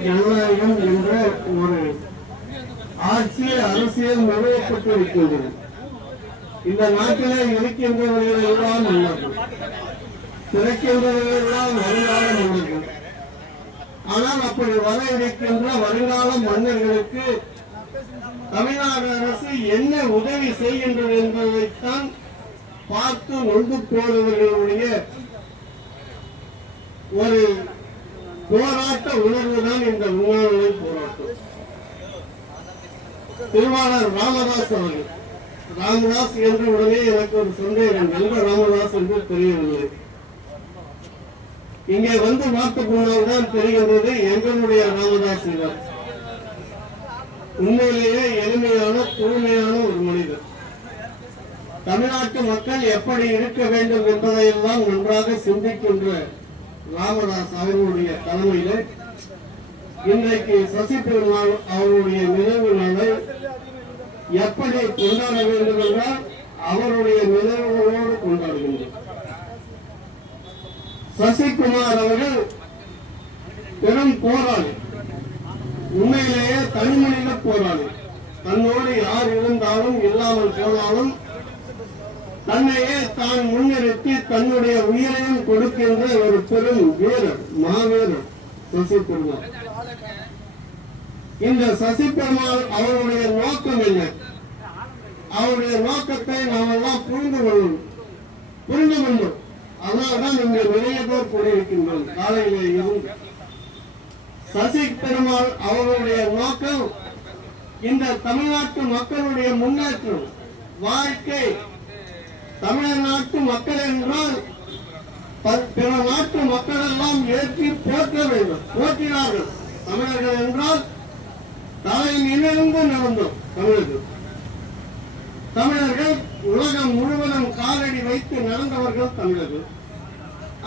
ஜனநாயகம் என்ற ஒரு ஆட்சி அரசியல் நிறுவப்பட்டிருக்கின்றது இந்த நாட்டிலே இருக்கின்றவர்கள் எல்லாம் உள்ளது பிறக்கின்றவர்கள் எல்லாம் வருங்காலம் உள்ளது ஆனால் அப்படி வர இருக்கின்ற வருங்கால மன்னர்களுக்கு தமிழ்நாடு அரசு என்ன உதவி செய்கின்றது என்பதைத்தான் பார்த்து ஒன்று போடுவர்களுடைய ஒரு போராட்ட உணர்வு தான் இந்த உண்ணாநிலை போராட்டம். திருவாளர் ராமதாஸ் அவர்கள் ராமதாஸ் என்ற உடனே எனக்கு ஒரு சந்தேகம் எந்த ராமதாஸ் என்று தெரியவில்லை. இங்கே வந்து பார்த்த போனால் தான் தெரிகின்றது எங்களுடைய ராமதாஸ் இவர். உண்மையிலேயே எளிமையான தூய்மையான ஒரு மனிதர். தமிழ்நாட்டு மக்கள் எப்படி இருக்க வேண்டும் என்பதையெல்லாம் நன்றாக சிந்திக்கின்ற ராமதாஸ் அவர்களுடைய தலைமையில இன்றைக்கு சசி பெருமாள் அவருடைய நினைவு நாளை எப்படி கொண்டாட வேண்டும் என்றால் அவருடைய நினைவுகளோடு கொண்டாடுகின்றோம். சசிகுமார் அவர்கள் பெரும் போராளி. உண்மையிலேயே தனிமனித போராளி. தன்னோடு யார் இருந்தாலும் இல்லாமல் போனாலும் தன்னையே தான் முன்னிறுத்தி தன்னுடைய உயிரையும் கொடுக்கின்ற ஒரு பெரும் வீரர் மாவீரர் சசி பெருமாள் இந்த சசி பெருமாள் அவருடைய நோக்கம் என்ன? அவருடைய நோக்கத்தை நாம் எல்லாம் புரிந்து கொள்ளும் புரிந்து கொள்ளும். அதனால்தான் இங்க நிறைய பேர் கூடியிருக்கின்றோம் காலையில இருந்து. சசி பெருமாள் அவருடைய நோக்கம் இந்த தமிழ்நாட்டு மக்களுடைய முன்னேற்றம் வாழ்க்கை தமிழ்நாட்டு மக்கள் என்றால் பிற நாட்டு மக்கள் எல்லாம் ஏற்றி போற்ற வேண்டும். போற்றினார்கள். தமிழர்கள் என்றால் தலை நிமிர்ந்து நடந்தோம் தமிழர்கள். தமிழர்கள் உலகம் முழுவதும் காலடி வைத்து நடந்தவர்கள் தமிழர்கள்.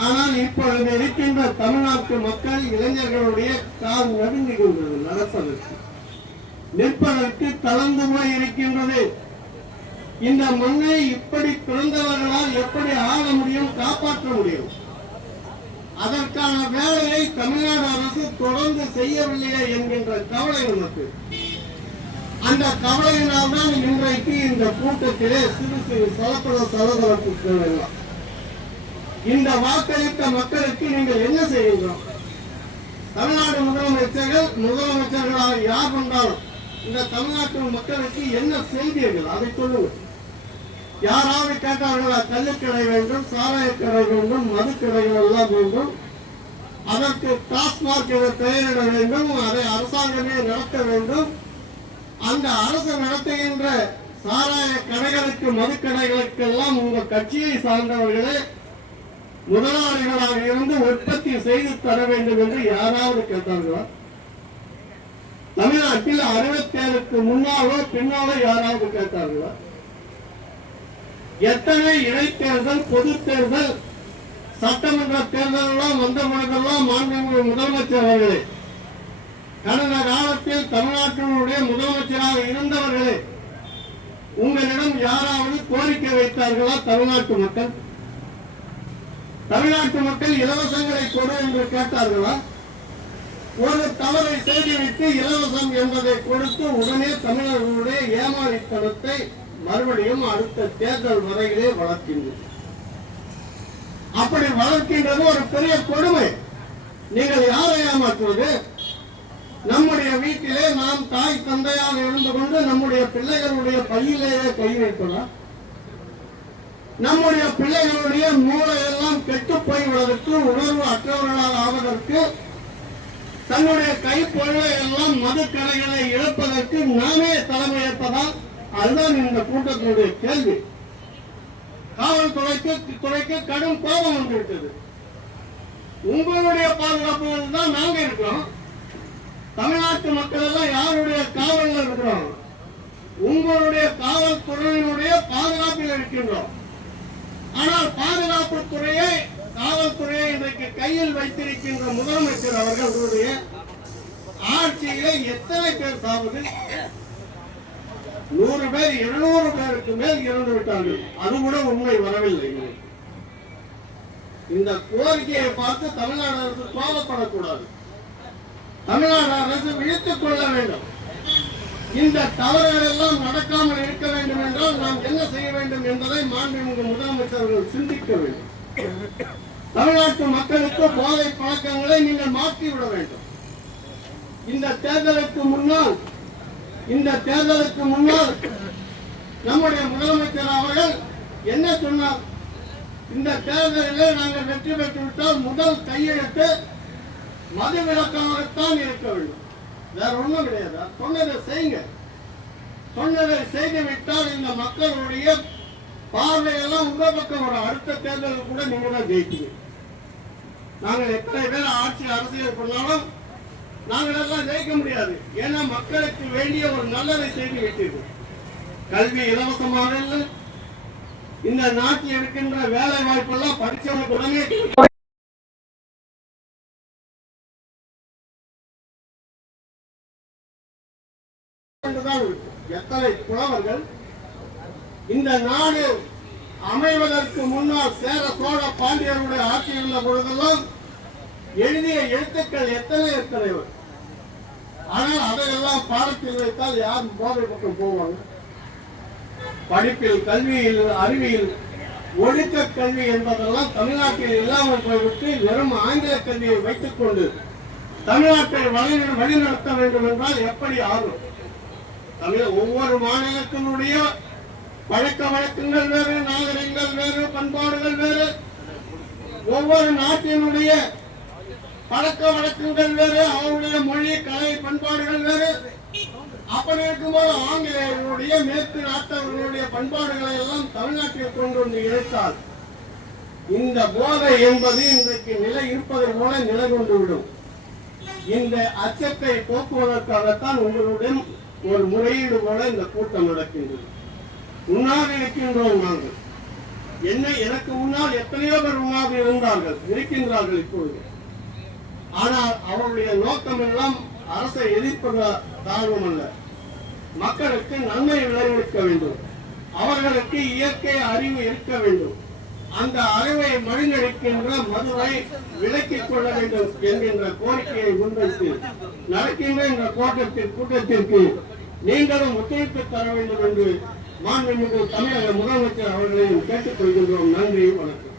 ஆனால் இப்பொழுது இருக்கின்ற தமிழ்நாட்டு மக்கள் இளைஞர்களுடைய கால் நடுங்குகின்றது நடப்பதற்கு நிற்பதற்கு தளர்ந்து போய் இருக்கின்றது இந்த மண்ணை இப்படி பிறந்தவர்களால் எப்படி ஆள முடியும் காப்பாற்ற முடியும்? அதற்கான வேலையை தமிழ்நாடு அரசு தொடர்ந்து செய்யவில்லையே என்கின்ற கவலை நமக்கு அந்த கவலையினால் தான் இன்றைக்கு இந்த கூட்டத்திலே சிறு சிறு சலப்பட சலசலப்புகள் இந்த வாக்களித்த மக்களுக்கு நீங்கள் என்ன செய்யுங்கள்? தமிழ்நாடு முதலமைச்சர்கள் முதலமைச்சர்களாக யார் வந்தாலும் இந்த தமிழ்நாட்டு மக்களுக்கு என்ன செய்தீர்கள்? அதை சொல்லுங்கள். யாராவது கேட்டார்களா கல்லுக்கடை வேண்டும் சாராயக்கடை வேண்டும் மதுக்கடைகள் எல்லாம் வேண்டும். அதற்கு டாஸ்மாக் என பெயரிட வேண்டும் அதை அரசாங்கமே நடத்த வேண்டும். அந்த அரசு நடத்துகின்ற சாராய கடைகளுக்கு மதுக்கடைகளுக்கெல்லாம் உங்கள் கட்சியை சார்ந்தவர்களே முதலாளிகளாக இருந்து உற்பத்தி செய்து தர வேண்டும் என்று யாராவது கேட்டார்களா? தமிழ்நாட்டில் அறுபத்தேழுக்கு முன்னாலோ பின்னாலோ யாராவது கேட்டார்களா? எத்தனை இடைத்தேர்தல் பொது தேர்தல் சட்டமன்ற தேர்தல் எல்லாம் வந்த பொழுதெல்லாம் மாண்புமிகு முதலமைச்சர் அவர்களே. கடந்த காலத்தில் தமிழ்நாட்டினுடைய முதலமைச்சராக இருந்தவர்களே உங்களிடம் யாராவது கோரிக்கை வைத்தார்களா தமிழ்நாட்டு மக்கள்? தமிழ்நாட்டு மக்கள் இலவசங்களை கொடு என்று கேட்டார்களா? ஒரு தவறை செய்துவிட்டு இலவசம் என்பதை கொடுத்து உடனே தமிழர்களுடைய ஏமாறித்தனத்தை மறுபடியும் அடுத்த தேர்தல் வரையிலே வளர்க்கின்றது அப்படி வளர்க்கின்றது ஒரு பெரிய கொடுமை. நீங்கள் யாரை ஏமாற்றுவது? நம்முடைய வீட்டிலே நாம் தாய் தந்தையாக இருந்து கொண்டு நம்முடைய பிள்ளைகளுடைய பையிலேயே கை நம்முடைய பிள்ளைகளுடைய மூளையெல்லாம் கெட்டு போய்வதற்கு உணர்வு அற்றவர்களாக ஆவதற்கு தன்னுடைய கைப்பொருளை எல்லாம் மதுக்கடைகளை இழப்பதற்கு நாமே தலைமையேற்பதால் அதுதான் இந்த கூட்டத்தினுடைய கேள்வி. காவல்துறைக்கு துறைக்கு கடும் கோபம் வந்துவிட்டது. உங்களுடைய பாதுகாப்பு தான் நாங்க இருக்கிறோம். தமிழ்நாட்டு மக்கள் எல்லாம் யாருடைய காவல்கள் இருக்கிறோம்? உங்களுடைய காவல்துறையினுடைய பாதுகாப்பில் இருக்கின்றோம். ஆனால் பாதுகாப்பு துறையை காவல்துறையை இன்றைக்கு கையில் வைத்திருக்கின்ற முதலமைச்சர் அவர்களுடைய ஆட்சியிலே எத்தனை பேர் சாவது நூறு பேர் இருநூறு பேருக்கு மேல் இறந்து விட்டார்கள். அது கூட உண்மை வரவில்லை. இந்த கோரிக்கையை பார்த்து தமிழ்நாடு அரசு கோபப்படக்கூடாது. தமிழ்நாடு அரசு விழித்துக் கொள்ள வேண்டும். இந்த தவறுகள் எல்லாம் நடக்காமல் இருக்க வேண்டும் என்றால் நாம் என்ன செய்ய வேண்டும் என்பதை மாண்புமிகு முதலமைச்சர்கள் சிந்திக்க வேண்டும். தமிழ்நாட்டு மக்களுக்கு போதை பழக்கங்களை நீங்கள் மாற்றிவிட வேண்டும். இந்த தேர்தலுக்கு முன்னால் இந்த தேர்தலுக்கு முன்னால் நம்முடைய முதலமைச்சர் அவர்கள் என்ன சொன்னார்? இந்த தேர்தலில் நாங்கள் வெற்றி பெற்றுவிட்டால் முதல் கையெழுத்து மது விலக்காகத்தான் இருக்க வேண்டும். வேற ஒண்ணும் கிடையாது. சொன்னதை செய்யுங்க. சொன்னதை செய்து விட்டால் இந்த மக்களுடைய பார்வையெல்லாம் உங்க பக்கம் வரும். அடுத்த தேர்தலில் கூட நீங்க தான் ஜெயிப்பீங்க. நாங்கள் எத்தனை பேர் ஆட்சி அரசியல் பண்ணாலும் நாங்கள் எல்லாம் ஜெயிக்க முடியாது. ஏன்னா மக்களுக்கு வேண்டிய ஒரு நல்லதை செய்து விட்டீர்கள். கல்வி இலவசமாக இல்லை. இந்த நாட்டில் இருக்கின்ற வேலை வாய்ப்பெல்லாம் படிச்சவங்களுக்கு உடனே எத்தனை புலவர்கள் இந்த நாடு அமைவதற்கு முன்னால் சேர சோழ பாண்டியருடைய ஆட்சி இருந்த பொழுதெல்லாம் எழுதிய எழுத்துக்கள் எத்தனை இருக்கிறது ஆனால் அதையெல்லாம் பாடத்தில் வைத்தால் யார் போதை பக்கம் போவாங்க? படிப்பில் கல்வியில் அறிவியல் ஒழுக்க கல்வி என்பதெல்லாம் தமிழ்நாட்டில் இல்லாமல் போய்விட்டு வெறும் ஆங்கில கல்வியை வைத்துக் கொண்டு தமிழ்நாட்டை வழி வழிநடத்த வேண்டும் என்றால் எப்படி ஆகும்? தமிழ் ஒவ்வொரு மாநிலத்தினுடைய பழக்க வழக்கங்கள் வேறு நாகரிகங்கள் வேறு பண்பாடுகள் வேறு. ஒவ்வொரு நாட்டினுடைய பழக்க வழக்கங்கள் வேறு அவருடைய மொழி கலை பண்பாடுகள் வேறு. அப்படி இருக்கும்போது ஆங்கிலேயர்களுடைய மேற்கு நாட்டவர்களுடைய பண்பாடுகளை எல்லாம் தமிழ்நாட்டில் கொண்டு வந்து இழைத்தால் இந்த போதை என்பது இன்றைக்கு நிலை இருப்பதை போல நிலை கொண்டு விடும். இந்த அச்சத்தை போக்குவதற்காகத்தான் உங்களுடன் ஒரு முறையீடு போல இந்த கூட்டம் நடக்கின்றது. உண்ணாக இருக்கின்றோம் நாங்கள். என்ன எனக்கு முன்னால் எத்தனையோ பேர் உண்ணாக இருந்தார்கள் இருக்கின்றார்கள் இப்பொழுது. ஆனால் அவருடைய நோக்கம் எல்லாம் அரசை எதிர்ப்பத காரணம் அல்ல மக்களுக்கு நன்மை விளைவிக்க வேண்டும். அவர்களுக்கு இயற்கை அறிவு இருக்க வேண்டும். அந்த அறிவை மழுங்கடிக்கின்ற மதுவை விலக்கிக் கொள்ள வேண்டும் என்கின்ற கோரிக்கையை முன்வைத்து நடக்கின்ற இந்த கோட்டத்தின் கூட்டத்திற்கு நீங்களும் ஒத்துழைப்பு தர வேண்டும் என்று மாண்புமிகு தமிழக முதலமைச்சர் அவர்களையும் கேட்டுக்கொள்கின்றோம். நன்றி வணக்கம்.